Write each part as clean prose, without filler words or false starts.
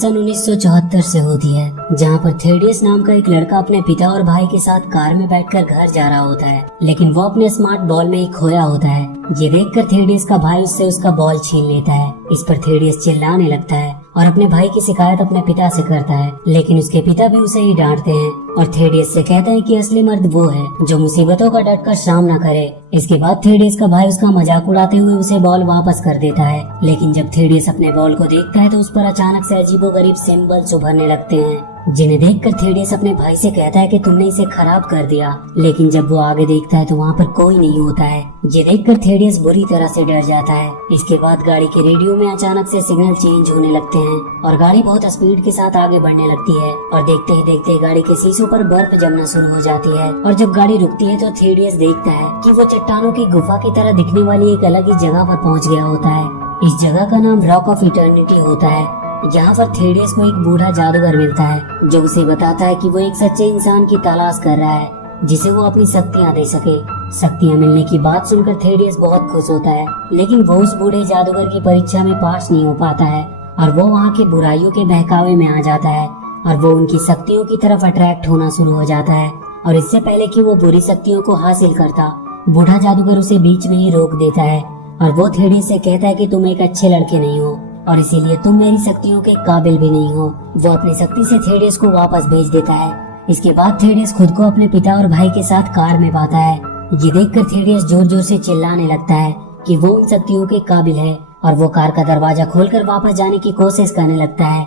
सन 1974 से होती है, जहाँ पर थेडियस नाम का एक लड़का अपने पिता और भाई के साथ कार में बैठकर घर जा रहा होता है, लेकिन वो अपने स्मार्ट बॉल में ही खोया होता है। ये देखकर थेडियस का भाई उससे उसका बॉल छीन लेता है। इस पर थेडियस चिल्लाने लगता है और अपने भाई की शिकायत अपने पिता से करता है, लेकिन उसके पिता भी उसे ही डांटते हैं और थेडियस से कहते हैं कि असली मर्द वो है जो मुसीबतों का डटकर सामना करे। इसके बाद थेडियस का भाई उसका मजाक उड़ाते हुए उसे बॉल वापस कर देता है, लेकिन जब थेडियस अपने बॉल को देखता है तो उस पर अचानक से अजीबोगरीब सिंबल्स उभरने लगते हैं, जिन्हें देखकर थेडियस अपने भाई से कहता है कि तुमने इसे खराब कर दिया। लेकिन जब वो आगे देखता है तो वहाँ पर कोई नहीं होता है। ये देखकर थेडियस बुरी तरह से डर जाता है। इसके बाद गाड़ी के रेडियो में अचानक से सिग्नल चेंज होने लगते हैं और गाड़ी बहुत स्पीड के साथ आगे बढ़ने लगती है और देखते ही देखते गाड़ी के शीशों पर बर्फ जमना शुरू हो जाती है। और जब गाड़ी रुकती है तो थेडियस देखता है कि वो चट्टानों की गुफा की तरह दिखने वाली एक अलग ही जगह पर पहुँच गया होता है। इस जगह का नाम रॉक ऑफ इटर्निटी होता है। यहाँ पर थेडियस को एक बूढ़ा जादूगर मिलता है जो उसे बताता है कि वो एक सच्चे इंसान की तलाश कर रहा है जिसे वो अपनी शक्तियाँ दे सके। शक्तियाँ मिलने की बात सुनकर थेडियस बहुत खुश होता है, लेकिन वो उस बूढ़े जादूगर की परीक्षा में पास नहीं हो पाता है और वो वहाँ के बुराइयों के बहकावे में आ जाता है और वो उनकी शक्तियों की तरफ अट्रैक्ट होना शुरू हो जाता है। और इससे पहले कि वो बुरी शक्तियों को हासिल करता, बूढ़ा जादूगर उसे बीच में ही रोक देता है और वो थेडियस से कहता है कि तुम एक अच्छे लड़के नहीं हो और इसीलिए तुम मेरी शक्तियों के काबिल भी नहीं हो। वो अपनी शक्ति से थेडियस को वापस भेज देता है। इसके बाद थेडियस खुद को अपने पिता और भाई के साथ कार में पाता है। ये देखकर थेडियस जोर जोर से चिल्लाने लगता है कि वो उन शक्तियों के काबिल है और वो कार का दरवाजा खोलकर वापस जाने की कोशिश करने लगता है।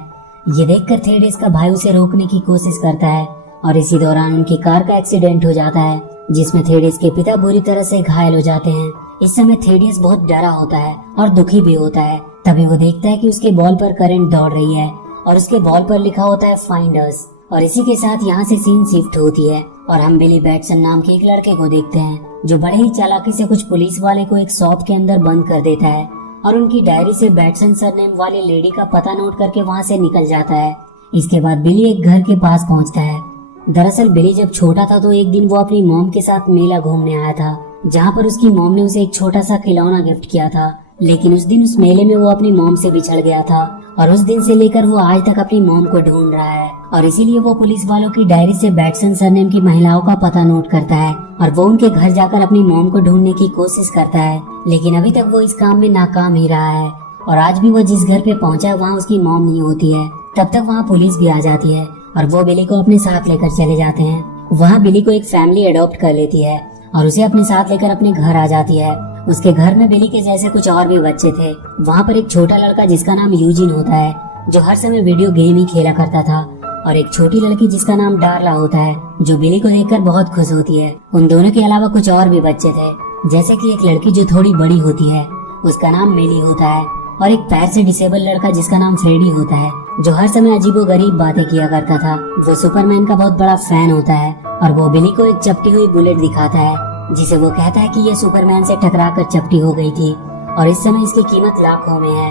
ये देखकर थेडियस का भाई उसे रोकने की कोशिश करता है और इसी दौरान उनकी कार का एक्सीडेंट हो जाता है, जिसमें थेडियस के पिता बुरी तरह से घायल हो जाते हैं। इस समय थेडियस बहुत डरा होता है और दुखी भी होता है। तभी वो देखता है कि उसके बॉल पर करंट दौड़ रही है और उसके बॉल पर लिखा होता है फाइंड अस। और इसी के साथ यहाँ से सीन शिफ्ट होती है और हम बिली बैटसन नाम के एक लड़के को देखते हैं जो बड़े ही चालाकी से कुछ पुलिस वाले को एक शॉप के अंदर बंद कर देता है और उनकी डायरी से बैटसन सरनेम वाली लेडी का पता नोट करके वहाँ से निकल जाता है। इसके बाद बिली एक घर के पास पहुँचता है। दरअसल बिली जब छोटा था तो एक दिन वो अपनी मॉम के साथ मेला घूमने आया था, जहाँ पर उसकी मॉम ने उसे एक छोटा सा खिलौना गिफ्ट किया था। लेकिन उस दिन उस मेले में वो अपनी मॉम से बिछड़ गया था और उस दिन से लेकर वो आज तक अपनी मॉम को ढूंढ रहा है और इसीलिए वो पुलिस वालों की डायरी से बैटसन सरनेम की महिलाओं का पता नोट करता है और वो उनके घर जाकर अपनी मॉम को ढूंढने की कोशिश करता है। लेकिन अभी तक वो इस काम में नाकाम ही रहा है और आज भी वो जिस घर पे पहुंचा है वहाँ उसकी मॉम नहीं होती है। तब तक वहाँ पुलिस भी आ जाती है और वो बिली को अपने साथ लेकर चले जाते हैं। वहाँ बिली को एक फैमिली अडॉप्ट कर लेती है और उसे अपने साथ लेकर अपने घर आ जाती है। उसके घर में बिली के जैसे कुछ और भी बच्चे थे। वहाँ पर एक छोटा लड़का जिसका नाम यूजिन होता है जो हर समय वीडियो गेम ही खेला करता था और एक छोटी लड़की जिसका नाम डार्ला होता है जो बिली को देखकर बहुत खुश होती है। उन दोनों के अलावा कुछ और भी बच्चे थे, जैसे कि एक लड़की जो थोड़ी बड़ी होती है, उसका नाम मिली होता है, और एक पैर से डिसेबल लड़का जिसका नाम फ्रेडी होता है जो हर समय अजीबोगरीब बातें किया करता था। वो सुपरमैन का बहुत बड़ा फैन होता है और वो बिली को एक चपटी हुई बुलेट दिखाता है जिसे वो कहता है कि ये सुपरमैन से टकराकर चपटी हो गई थी और इस समय इसकी कीमत लाखों में है।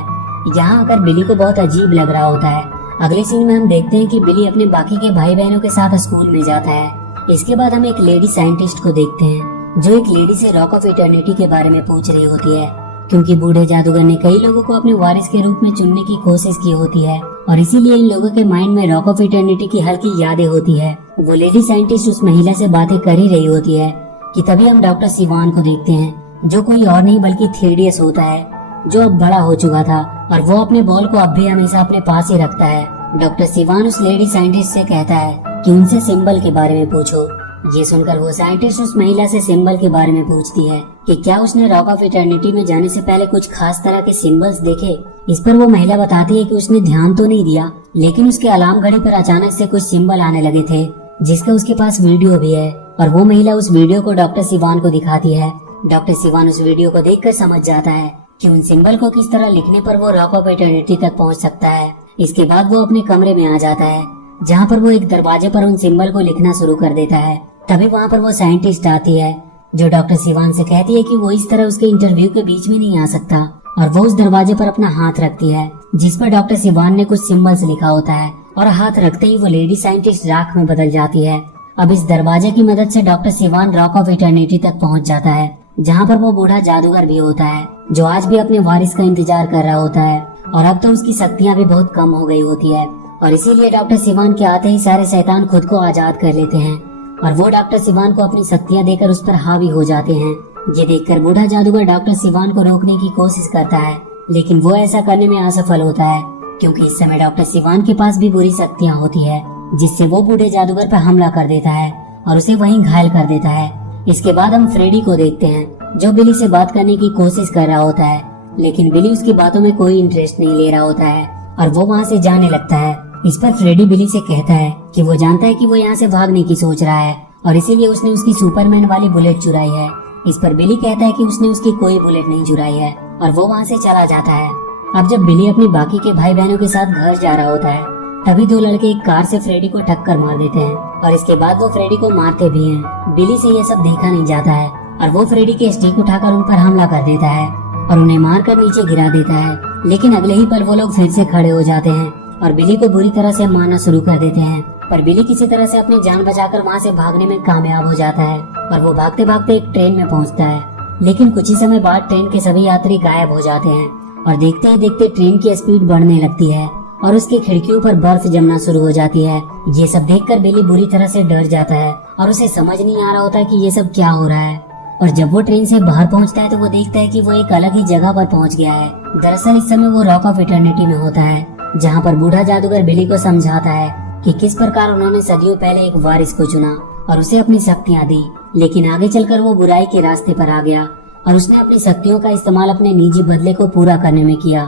यहाँ आकर बिली को बहुत अजीब लग रहा होता है। अगले सीन में हम देखते हैं कि बिली अपने बाकी के भाई बहनों के साथ स्कूल में जाता है। इसके बाद हम एक लेडी साइंटिस्ट को देखते हैं जो एक लेडी से रॉक ऑफ इटर्निटी के बारे में पूछ रही होती है, क्योंकि बूढ़े जादूगर ने कई लोगों को अपने वारिस के रूप में चुनने की कोशिश की होती है और इसीलिए इन लोगों के माइंड में रॉक ऑफ इटर्निटी की हल्की यादें होती है। वो लेडी साइंटिस्ट उस महिला से बातें कर ही रही होती है कि तभी हम डॉक्टर सिवान को देखते हैं जो कोई और नहीं बल्कि थेडियस होता है जो अब बड़ा हो चुका था और वो अपने बॉल को अब भी हमेशा अपने पास ही रखता है। डॉक्टर सिवान उस लेडी साइंटिस्ट से कहता है कि उनसे सिंबल के बारे में पूछो। ये सुनकर वो साइंटिस्ट उस महिला से सिंबल के बारे में पूछती है कि क्या उसने रॉक ऑफ इटर्निटी में जाने से पहले कुछ खास तरह के सिंबल्स देखे। इस पर वो महिला बताती है कि उसने ध्यान तो नहीं दिया, लेकिन उसके अलार्म घड़ी पर अचानक से कुछ सिंबल आने लगे थे जिसका उसके पास वीडियो भी है और वो महिला उस वीडियो को डॉक्टर सिवान को दिखाती है। डॉक्टर सिवान उस वीडियो को देखकर समझ जाता है कि उन सिंबल को किस तरह लिखने पर वो रॉक ऑफ इटर्निटी तक पहुंच सकता है। इसके बाद वो अपने कमरे में आ जाता है जहाँ पर वो एक दरवाजे पर उन सिंबल को लिखना शुरू कर देता है। तभी वहाँ पर वो साइंटिस्ट आती है जो डॉक्टर सिवान से कहती है कि वो इस तरह उसके इंटरव्यू के बीच में नहीं आ सकता और वो उस दरवाजे पर अपना हाथ रखती है जिस पर डॉक्टर सिवान ने कुछ सिंबल्स लिखा होता है और हाथ रखते ही वो लेडी साइंटिस्ट राख में बदल जाती है। अब इस दरवाजे की मदद से doctor Siwan rock of eternity तक पहुंच जाता है जहाँ पर वो बूढ़ा जादूगर भी होता है जो आज भी अपने वारिस का इंतजार कर रहा होता है और अब तो उसकी शक्तियाँ भी बहुत कम हो गई होती है और इसीलिए डॉक्टर सिवान के आते ही सारे शैतान खुद को आजाद कर लेते हैं और वो डॉक्टर सिवान को अपनी शक्तियाँ देकर उस पर हावी हो जाते हैं। ये देखकर बूढ़ा जादूगर डॉक्टर सिवान को रोकने की कोशिश करता है, लेकिन वो ऐसा करने में असफल होता है क्योंकि इस समय डॉक्टर सिवान के पास भी बुरी शक्तियाँ होती है, जिससे वो बूढ़े जादूगर पर हमला कर देता है और उसे वहीं घायल कर देता है। इसके बाद हम फ्रेडी को देखते हैं जो बिली से बात करने की कोशिश कर रहा होता है, लेकिन बिली उसकी बातों में कोई इंटरेस्ट नहीं ले रहा होता है और वो वहाँ से जाने लगता है। इस पर फ्रेडी बिली से कहता है कि वो जानता है कि वो यहाँ से भागने की सोच रहा है और इसीलिए उसने उसकी सुपरमैन वाली बुलेट चुराई है। इस पर बिली कहता है कि उसने उसकी कोई बुलेट नहीं चुराई है और वो वहाँ से चला जाता है। अब जब बिली अपने बाकी के भाई बहनों के साथ घर जा रहा होता है, तभी दो लड़के एक कार से फ्रेडी को टक्कर मार देते हैं और इसके बाद वो फ्रेडी को मारते भी हैं। बिली से ये सब देखा नहीं जाता है और वो फ्रेडी के स्टिक उठाकर उन पर हमला कर देता है और उन्हें मारकर नीचे गिरा देता है। लेकिन अगले ही पल वो लोग फिर से खड़े हो जाते हैं और बिली को बुरी तरह से मारना शुरू कर देते हैं, पर बिली किसी तरह से अपनी जान बचाकर वहाँ से भागने में कामयाब हो जाता है और वो भागते भागते एक ट्रेन में पहुँचता है। लेकिन कुछ ही समय बाद ट्रेन के सभी यात्री गायब हो जाते हैं और देखते ही देखते ट्रेन की स्पीड बढ़ने लगती है और उसकी खिड़कियों पर बर्फ जमना शुरू हो जाती है। ये सब देखकर बिली बुरी तरह से डर जाता है और उसे समझ नहीं आ रहा होता कि ये सब क्या हो रहा है। और जब वो ट्रेन से बाहर पहुंचता है तो वो देखता है कि वो एक अलग ही जगह पर पहुंच गया है। दरअसल इस समय वो रॉक ऑफ इटर्निटी में होता है, जहाँ पर बूढ़ा जादूगर बिली को समझाता है कि किस प्रकार उन्होंने सदियों पहले एक वारिस को चुना और उसे अपनी शक्तियाँ दी, लेकिन आगे चलकर वो बुराई के रास्ते पर आ गया और उसने अपनी शक्तियों का इस्तेमाल अपने निजी बदले को पूरा करने में किया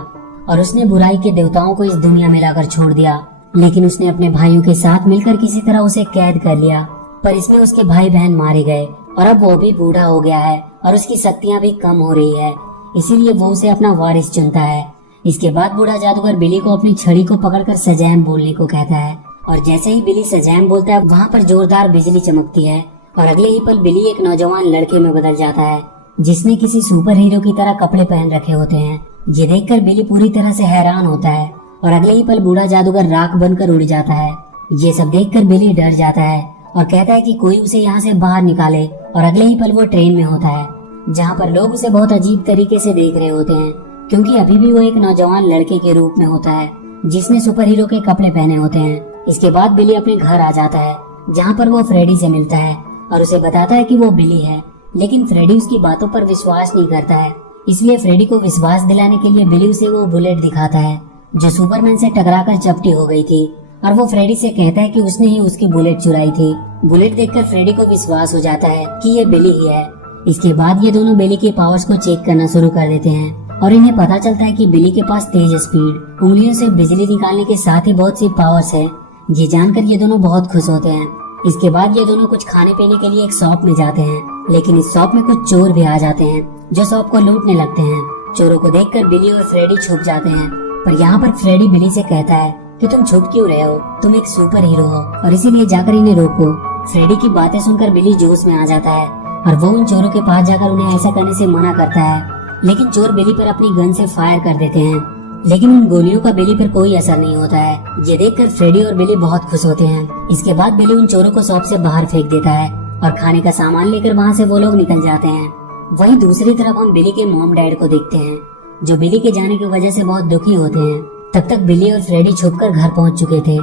और उसने बुराई के देवताओं को इस दुनिया में लाकर छोड़ दिया। लेकिन उसने अपने भाइयों के साथ मिलकर किसी तरह उसे कैद कर लिया, पर इसमें उसके भाई बहन मारे गए और अब वो भी बूढ़ा हो गया है और उसकी शक्तियाँ भी कम हो रही है, इसीलिए वो उसे अपना वारिस चुनता है। इसके बाद बूढ़ा जादूगर बिली को अपनी छड़ी को पकड़कर सजैम बोलने को कहता है और जैसे ही बिली सजैम बोलता है वहाँ पर जोरदार बिजली चमकती है और अगले ही पल बिली एक नौजवान लड़के में बदल जाता है जिसने किसी सुपर हीरो की तरह कपड़े पहन रखे होते हैं। ये देखकर बिली पूरी तरह से हैरान होता है और अगले ही पल बूढ़ा जादूगर राख बनकर उड़ जाता है। ये सब देखकर बिली डर जाता है और कहता है कि कोई उसे यहाँ से बाहर निकाले और अगले ही पल वो ट्रेन में होता है, जहाँ पर लोग उसे बहुत अजीब तरीके से देख रहे होते हैं क्योंकि अभी भी वो एक नौजवान लड़के के रूप में होता है जिसने सुपर हीरो के कपड़े पहने होते हैं। इसके बाद बिली अपने घर आ जाता है, जहाँ पर वो फ्रेडी से मिलता है और उसे बताता है कि वो बिली है, लेकिन फ्रेडी उसकी बातों पर विश्वास नहीं करता है। इसलिए फ्रेडी को विश्वास दिलाने के लिए बिली उसे वो बुलेट दिखाता है जो सुपरमैन से टकराकर चपटी हो गई थी और वो फ्रेडी से कहता है कि उसने ही उसकी बुलेट चुराई थी। बुलेट देखकर फ्रेडी को विश्वास हो जाता है कि ये बिली ही है। इसके बाद ये दोनों बिली के पावर्स को चेक करना शुरू कर देते हैं और इन्हें पता चलता है कि बिली के पास तेज स्पीड, उंगलियों से बिजली निकालने के साथ ही बहुत सी पावर्स है। ये जानकर ये दोनों बहुत खुश होते हैं। इसके बाद ये दोनों कुछ खाने पीने के लिए एक शॉप में जाते हैं, लेकिन इस शॉप में कुछ चोर भी आ जाते हैं जो शॉप को लूटने लगते हैं। चोरों को देखकर बिली और फ्रेडी छुप जाते हैं, पर यहाँ पर फ्रेडी बिली से कहता है कि तुम छुप क्यों रहे हो, तुम एक सुपर हीरो हो और इसीलिए जाकर इन्हें रोको। फ्रेडी की बातें सुनकर बिली जोश में आ जाता है और वो उन चोरों के पास जाकर उन्हें ऐसा करने से मना करता है, लेकिन चोर बिली पर अपनी गन से फायर कर देते हैं, लेकिन उन गोलियों का बिली पर कोई असर नहीं होता है। ये देखकर फ्रेडी और बिली बहुत खुश होते हैं। इसके बाद बिली उन चोरों को शॉप से बाहर फेंक देता है और खाने का सामान लेकर वहाँ से वो लोग निकल जाते हैं। वहीं दूसरी तरफ हम बिली के मॉम डैड को देखते हैं जो बिली के जाने की वजह से बहुत दुखी होते हैं। तब तक बिली और फ्रेडी छुपकर घर पहुंच चुके थे,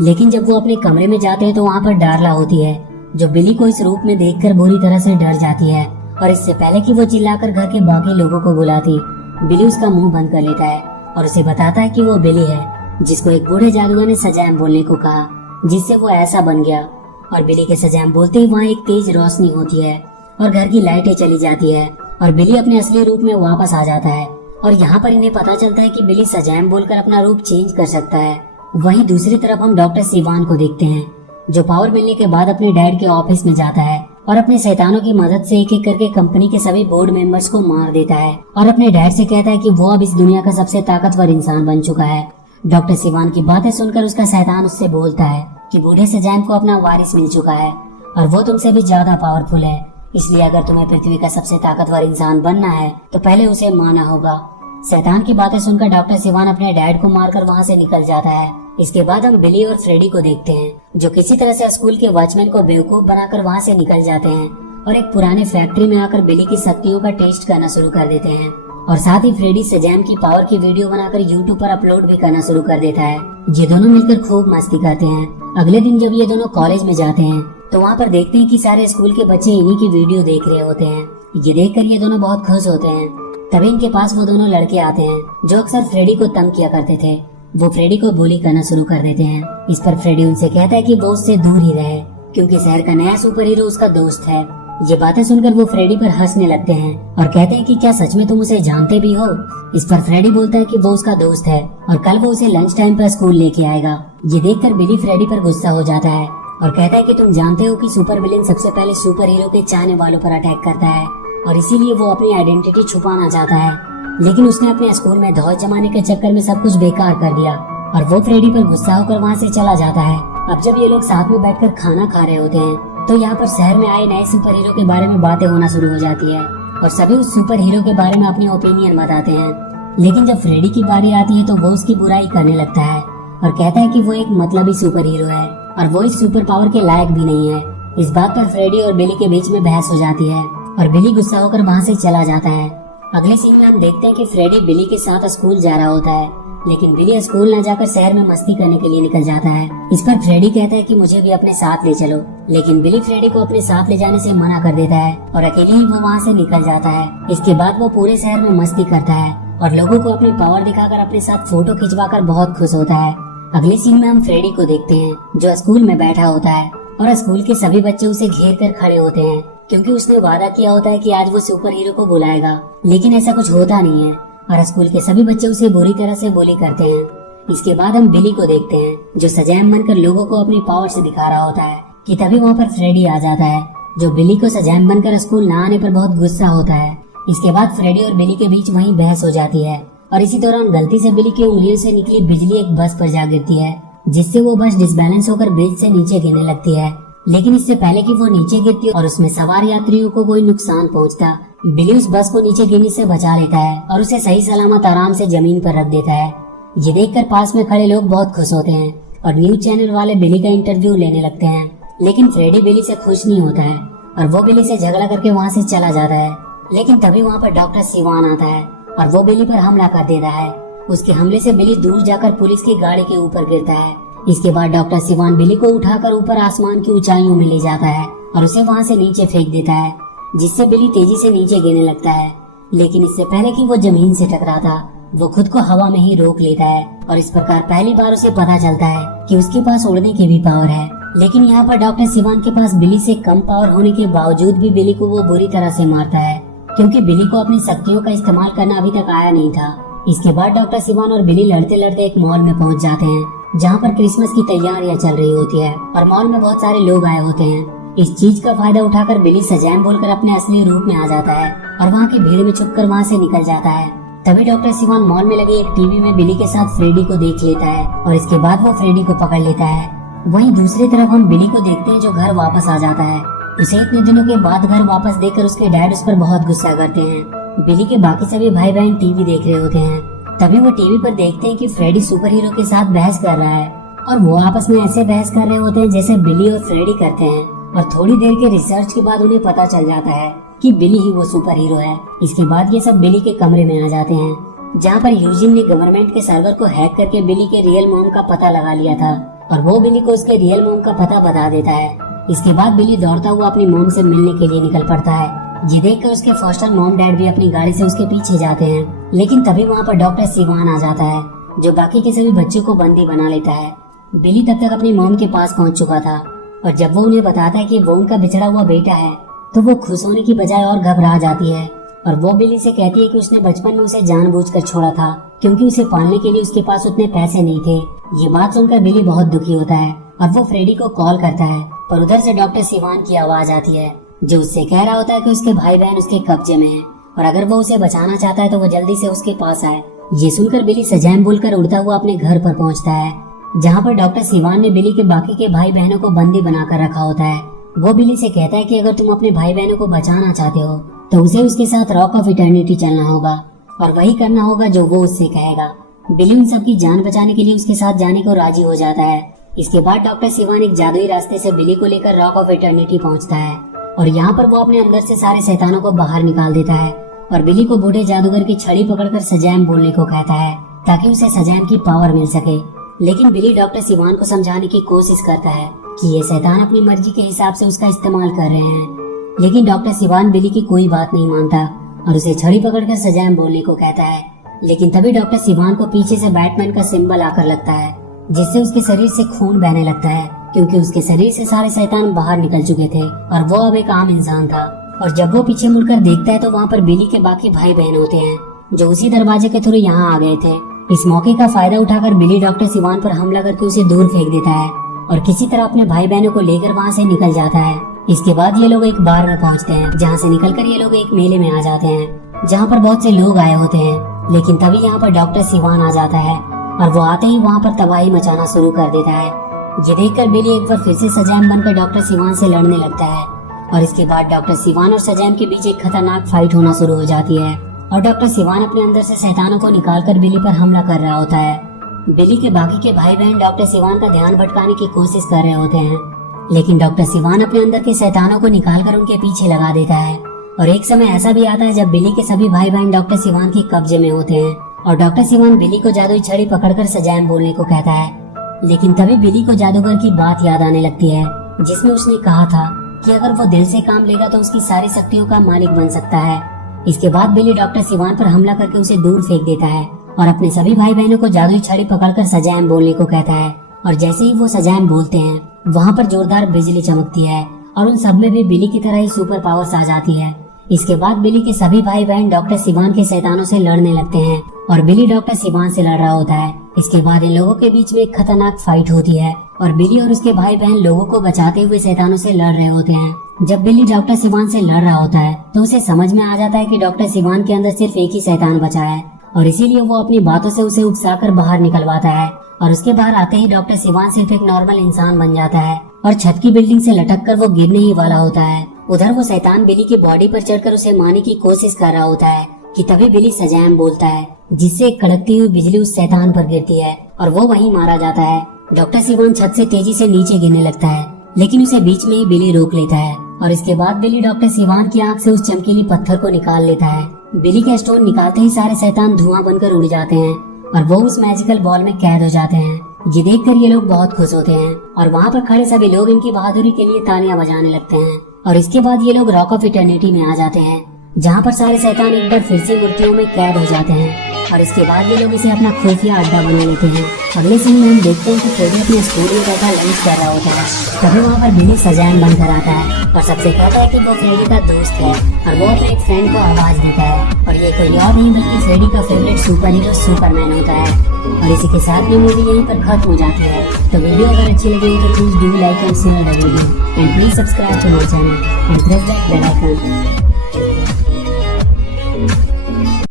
लेकिन जब वो अपने कमरे में जाते हैं तो वहाँ पर डार्ला होती है जो बिली को इस रूप में देखकर बुरी तरह से डर जाती है और इससे पहले कि वो चिल्लाकर घर के बाकी लोगों को बुलाती, बिली उसका मुंह बंद कर लेता है और उसे बताता है कि वो बिली है जिसको एक बूढ़े जादूगर ने सजैम बोलने को कहा, जिससे वो ऐसा बन गया। और बिली के सजैम बोलते ही वहाँ एक तेज रोशनी होती है और घर की लाइटें चली जाती है और बिली अपने असली रूप में वापस आ जाता है। और यहाँ पर इन्हें पता चलता है कि बिली सजैम बोलकर अपना रूप चेंज कर सकता है। वहीं दूसरी तरफ हम डॉक्टर सिवान को देखते हैं जो पावर मिलने के बाद अपने डैड के ऑफिस में जाता है और अपने शैतानों की मदद से एक एक करके कंपनी के सभी बोर्ड मेंबर्स को मार देता है और अपने डैड से कहता है कि वो अब इस दुनिया का सबसे ताकतवर इंसान बन चुका है। डॉक्टर सिवान की बातें सुनकर उसका शैतान उससे बोलता है कि बूढ़े सजैम को अपना वारिस मिल चुका है और वो तुमसे भी ज्यादा पावरफुल है, इसलिए अगर तुम्हें पृथ्वी का सबसे ताकतवर इंसान बनना है तो पहले उसे माना होगा। शैतान की बातें सुनकर डॉक्टर सिवान अपने डैड को मारकर वहाँ से निकल जाता है। इसके बाद हम बिली और फ्रेडी को देखते हैं जो किसी तरह से स्कूल के वॉचमैन को बेवकूफ बनाकर वहाँ से निकल जाते हैं और एक पुराने फैक्ट्री में आकर बिली की शक्तियों का टेस्ट करना शुरू कर देते हैं और साथ ही फ्रेडी सजैम की पावर की वीडियो बनाकर यूट्यूब पर अपलोड भी करना शुरू कर देता है। ये दोनों मिलकर खूब मस्ती करते हैं। अगले दिन जब ये दोनों कॉलेज में जाते हैं तो वहाँ पर देखते हैं कि सारे स्कूल के बच्चे इन्हीं की वीडियो देख रहे होते हैं। ये देखकर ये दोनों बहुत खुश होते हैं। तभी इनके पास वो दोनों लड़के आते हैं जो अक्सर फ्रेडी को तंग किया करते थे। वो फ्रेडी को बुली करना शुरू कर देते हैं। इस पर फ्रेडी उनसे कहता है कि वो उससे दूर ही रहे क्योंकि शहर का नया सुपर हीरो उसका दोस्त है। ये बातें सुनकर वो फ्रेडी पर हंसने लगते हैं और कहते हैं कि क्या सच में तुम उसे जानते भी हो। इस पर फ्रेडी बोलता है कि वो उसका दोस्त है और कल वो उसे लंच टाइम पर स्कूल लेके आएगा। ये देखकर बिली फ्रेडी पर गुस्सा हो जाता है और कहता है कि तुम जानते हो कि सुपर विलेन सबसे पहले सुपर हीरो के चाहने वालों पर अटैक करता है और इसीलिए वो अपनी आइडेंटिटी छुपाना चाहता है, लेकिन उसने अपने स्कूल में धौल जमाने के चक्कर में सब कुछ बेकार कर दिया और वो फ्रेडी पर गुस्सा होकर वहाँ से चला जाता है। अब जब ये लोग साथ में बैठकर खाना खा रहे होते हैं तो यहाँ पर शहर में आए नए सुपर हीरो के बारे में बातें होना शुरू हो जाती है और सभी उस सुपर हीरो के बारे में अपनी ओपिनियन बताते हैं। लेकिन जब फ्रेडी की बारी आती है तो वो उसकी बुराई करने लगता है और कहता है कि वो एक मतलबी सुपर हीरो है और वो इस सुपर पावर के लायक भी नहीं है। इस बात पर फ्रेडी और बिली के बीच में बहस हो जाती है और बिली गुस्सा होकर वहाँ से चला जाता है। अगले सीन में हम देखते हैं कि फ्रेडी बिली के साथ स्कूल जा रहा होता है, लेकिन बिली स्कूल न जाकर शहर में मस्ती करने के लिए निकल जाता है। इस पर फ्रेडी कहता है कि मुझे भी अपने साथ ले चलो, लेकिन बिली फ्रेडी को अपने साथ ले जाने से मना कर देता है और अकेले ही वो वहाँ से निकल जाता है। इसके बाद वो पूरे शहर में मस्ती करता है और लोगों को अपनी पावर दिखाकर अपने साथ फोटो खिंचवाकर बहुत खुश होता है। अगले सीन में हम फ्रेडी को देखते हैं जो स्कूल में बैठा होता है और स्कूल के सभी बच्चे उसे घेर कर खड़े होते हैं क्योंकि उसने वादा किया होता है कि आज वो सुपर हीरो को बुलाएगा, लेकिन ऐसा कुछ होता नहीं है और स्कूल के सभी बच्चे उसे बुरी तरह से बुली करते हैं। इसके बाद हम बिली को देखते हैं जो सजैम बनकर लोगों को अपनी पावर से दिखा रहा होता है कि तभी वहाँ पर फ्रेडी आ जाता है जो बिली को सजैम बनकर स्कूल न आने पर बहुत गुस्सा होता है। इसके बाद फ्रेडी और बिली के बीच वहीं बहस हो जाती है और इसी दौरान गलती से बिली की उंगलियों से निकली बिजली एक बस पर जा गिरती है, जिससे वो बस डिसबैलेंस होकर ब्रिज से नीचे गिरने लगती है। लेकिन इससे पहले कि वो नीचे गिरती और उसमें सवार यात्रियों को कोई नुकसान पहुंचता, बिली उस बस को नीचे गिरने से बचा लेता है और उसे सही सलामत आराम से जमीन पर रख देता है। ये देखकर पास में खड़े लोग बहुत खुश होते हैं और न्यूज चैनल वाले बिली का इंटरव्यू लेने लगते हैं, लेकिन फ्रेडी बिली से खुश नहीं होता है और वो बिली से झगड़ा करके वहाँ से चला जाता है। लेकिन तभी वहाँ पर डॉक्टर सिवान आता है और वो बिली पर हमला कर देता है। उसके हमले से बिली दूर जाकर पुलिस की गाड़ी के ऊपर गिरता है। इसके बाद डॉक्टर सिवान बिली को उठाकर ऊपर आसमान की ऊंचाइयों में ले जाता है और उसे वहाँ से नीचे फेंक देता है, जिससे बिली तेजी से नीचे गिरने लगता है। लेकिन इससे पहले कि वो जमीन से टकराता, वो खुद को हवा में ही रोक लेता है और इस प्रकार पहली बार उसे पता चलता है कि उसके पास उड़ने की भी पावर है। लेकिन यहाँ पर डॉक्टर सिवान के पास बिली से कम पावर होने के बावजूद भी बिली को वो बुरी तरह से मारता है क्योंकि बिली को अपनी शक्तियों का इस्तेमाल करना अभी तक आया नहीं था। इसके बाद डॉक्टर सिवान और बिली लड़ते लड़ते एक मॉल में पहुँच जाते हैं जहाँ पर क्रिसमस की तैयारियां चल रही होती है और मॉल में बहुत सारे लोग आए होते हैं। इस चीज का फायदा उठाकर बिली सजैम बोलकर अपने असली रूप में आ जाता है और वहाँ की भीड़ में छुपकर वहाँ से निकल जाता है। तभी डॉक्टर सिवान मॉल में लगे एक टीवी में बिली के साथ फ्रेडी को देख लेता है और इसके बाद वो फ्रेडी को पकड़ लेता है। वहीं दूसरी तरफ हम बिली को देखते हैं जो घर वापस आ जाता है। उसे इतने दिनों के बाद घर वापस देखकर उसके डैड उस पर बहुत गुस्सा करते हैं। बिली के बाकी सभी भाई बहन टीवी देख रहे होते हैं। तभी वो टीवी पर देखते हैं कि फ्रेडी सुपर हीरो के साथ बहस कर रहा है और वो आपस में ऐसे बहस कर रहे होते हैं जैसे बिली और फ्रेडी करते हैं। और थोड़ी देर के रिसर्च के बाद उन्हें पता चल जाता है कि बिली ही वो सुपर हीरो है। इसके बाद ये सब बिली के कमरे में आ जाते हैं जहाँ पर यूजिन ने गवर्नमेंट के सर्वर को हैक करके बिली के रियल मॉम का पता लगा लिया था और वो बिली को उसके रियल मॉम का पता बता देता है। इसके बाद बिली दौड़ता हुआ अपनी मॉम से मिलने के लिए निकल पड़ता है। ये देखकर उसके फॉस्टर मॉम डैड भी अपनी गाड़ी से उसके पीछे जाते हैं, लेकिन तभी वहाँ पर डॉक्टर सिवान आ जाता है जो बाकी के सभी बच्चों को बंदी बना लेता है। बिली तब तक अपनी मॉम के पास पहुँच चुका था और जब वो उन्हें बताता है कि वो उनका बिछड़ा हुआ बेटा है तो वो खुश होने की बजाय और घबरा जाती है और वो बिली से कहती है कि उसने बचपन में उसे जानबूझकर छोड़ा था क्योंकि उसे पालने के लिए उसके पास उतने पैसे नहीं थे। ये बात सुनकर बिली बहुत दुखी होता है और वो फ्रेडी को कॉल करता है, पर उधर से डॉक्टर सिवान की आवाज आती है जो उससे कह रहा होता है कि उसके भाई बहन उसके कब्जे में हैं और अगर वो उसे बचाना चाहता है तो वो जल्दी से उसके पास आए। ये सुनकर बिली सजैम बोलकर उड़ता हुआ अपने घर पर पहुंचता है जहाँ पर डॉक्टर सिवान ने बिली के बाकी के भाई बहनों को बंदी बनाकर रखा होता है। वो बिली से कहता है कि अगर तुम अपने भाई बहनों को बचाना चाहते हो तो उसे उसके साथ रॉक ऑफ इटर्निटी चलना होगा और वही करना होगा जो वो उससे कहेगा। बिली उन सबकी जान बचाने के लिए उसके साथ जाने को राजी हो जाता है। इसके बाद डॉक्टर सिवान एक जादुई रास्ते से बिली को लेकर रॉक ऑफ इटर्निटी पहुंचता है और यहाँ पर वो अपने अंदर से सारे शैतानों को बाहर निकाल देता है और बिली को बूढ़े जादूगर की छड़ी पकड़कर सजैम बोलने को कहता है ताकि उसे सजैम की पावर मिल सके। लेकिन बिली डॉक्टर सिवान को समझाने की कोशिश करता है कि ये शैतान अपनी मर्जी के हिसाब से उसका इस्तेमाल कर रहे हैं। लेकिन डॉक्टर सिवान बिली की कोई बात नहीं मानता और उसे छड़ी पकड़कर सजैम बोलने को कहता है। लेकिन तभी डॉक्टर सिवान को पीछे से बैटमैन का सिंबल आकर लगता है, जिससे उसके शरीर से खून बहने लगता है, क्योंकि उसके शरीर से सारे शैतान बाहर निकल चुके थे और वो अब एक आम इंसान था। और जब वो पीछे मुड़कर देखता है तो वहाँ पर बिली के बाकी भाई बहन होते हैं जो उसी दरवाजे के थ्रू यहाँ आ गए थे। इस मौके का फायदा उठाकर बिली डॉक्टर सिवान पर हमला करके उसे दूर फेंक देता है और किसी तरह अपने भाई बहनों को लेकर वहाँ से निकल जाता है। इसके बाद ये लोग एक बार में पहुँचते हैं, जहाँ से निकलकर ये लोग एक मेले में आ जाते हैं जहाँ पर बहुत से लोग आए होते हैं। लेकिन तभी यहाँ पर डॉक्टर सिवान आ जाता है और वो आते ही वहाँ पर तबाही मचाना शुरू कर देता है। ये देखकर बिली एक बार फिर से सजैम बनकर डॉक्टर सिवान से लड़ने लगता है और इसके बाद डॉक्टर सिवान और सजैम के बीच एक खतरनाक फाइट होना शुरू हो जाती है और डॉक्टर सिवान अपने अंदर से शैतानों को निकालकर बिली पर हमला कर रहा होता है। बिली के बाकी के भाई बहन डॉक्टर सिवान का ध्यान भटकाने की कोशिश कर रहे होते हैं, लेकिन डॉक्टर सिवान अपने अंदर के शैतानों को निकालकर उनके पीछे लगा देता है। और एक समय ऐसा भी आता है जब बिली के सभी भाई बहन डॉक्टर सिवान के कब्जे में होते हैं और डॉक्टर सिवान बिली को जादुई छड़ी पकड़कर सजैम बोलने को कहता है। लेकिन तभी बिली को जादूगर की बात याद आने लगती है जिसमें उसने कहा था कि अगर वो दिल से काम लेगा तो उसकी सारी शक्तियों का मालिक बन सकता है। इसके बाद बिली डॉक्टर सिवान पर हमला करके उसे दूर फेंक देता है और अपने सभी भाई बहनों को जादुई छड़ी पकड़कर सजैम बोलने को कहता है। और जैसे ही वो सजैम बोलते हैं वहाँ पर जोरदार बिजली चमकती है और उन सब में भी बिली की तरह ही सुपर पावर्स आ जाती है। इसके बाद बिली के सभी भाई बहन डॉक्टर सिवान के शैतानों से लड़ने लगते हैं और बिली डॉक्टर सिवान से लड़ रहा होता है। इसके बाद इन लोगों के बीच में एक खतरनाक फाइट होती है और बिली और उसके भाई बहन लोगों को बचाते हुए शैतानों से लड़ रहे होते हैं। जब बिली डॉक्टर सिवान से लड़ रहा होता है तो उसे समझ में आ जाता है कि डॉक्टर सिवान के अंदर सिर्फ एक ही शैतान बचा है और इसीलिए वो अपनी बातों से उसे उकसाकर बाहर निकलवाता है और उसके बाहर आते ही डॉक्टर सिवान सिर्फ एक नॉर्मल इंसान बन जाता है और छत की बिल्डिंग से लटक कर वो गिरने ही वाला होता है। उधर वो शैतान बिली की बॉडी पर चढ़कर उसे मारने की कोशिश कर रहा होता है कि तभी बिली सजैम बोलता है, जिससे एक कड़कती हुई बिजली उस शैतान पर गिरती है और वो वहीं मारा जाता है। डॉक्टर सिवान छत से तेजी से नीचे गिरने लगता है, लेकिन उसे बीच में ही बिली रोक लेता है और इसके बाद बिली डॉक्टर सिवान की आंख से उस चमकीली पत्थर को निकाल लेता है। बिली का स्टोन निकालते ही सारे शैतान धुआं बनकर उड़ जाते हैं और वो उस मैजिकल बॉल में कैद हो जाते हैं। ये देखकर ये लोग बहुत खुश होते हैं और वहाँ पर खड़े सभी लोग इनकी बहादुरी के लिए तालियां बजाने लगते हैं। और इसके बाद ये लोग रॉक ऑफ इटर्निटी में आ जाते हैं, जहाँ पर सारे शैतान एक बार फिर से मूर्तियों में कैद हो जाते हैं और इसके बाद ये लोग इसे अपना खुफिया अड्डा बना लेते हैं। अगले सीन में हम देखते हैं कि फ्रेडी अपने स्कूल में बैठा लंच कर रहा होता है। तभी वहाँ पर बिली सजैम बनकर आता है और सबसे कहता है कि वो फ्रेडी का दोस्त है और वो अपने एक फ्रेंड को आवाज देता है और ये कोई और नहीं बल्कि फ्रेडी का फेवरेट सुपर हीरो सुपरमैन होता है। और इसी के साथ में मूवी यहीं पर खत्म हो जाती है। तो वीडियो अगर अच्छी लगी तो please do like and share the video and please subscribe to my channel and press that bell icon.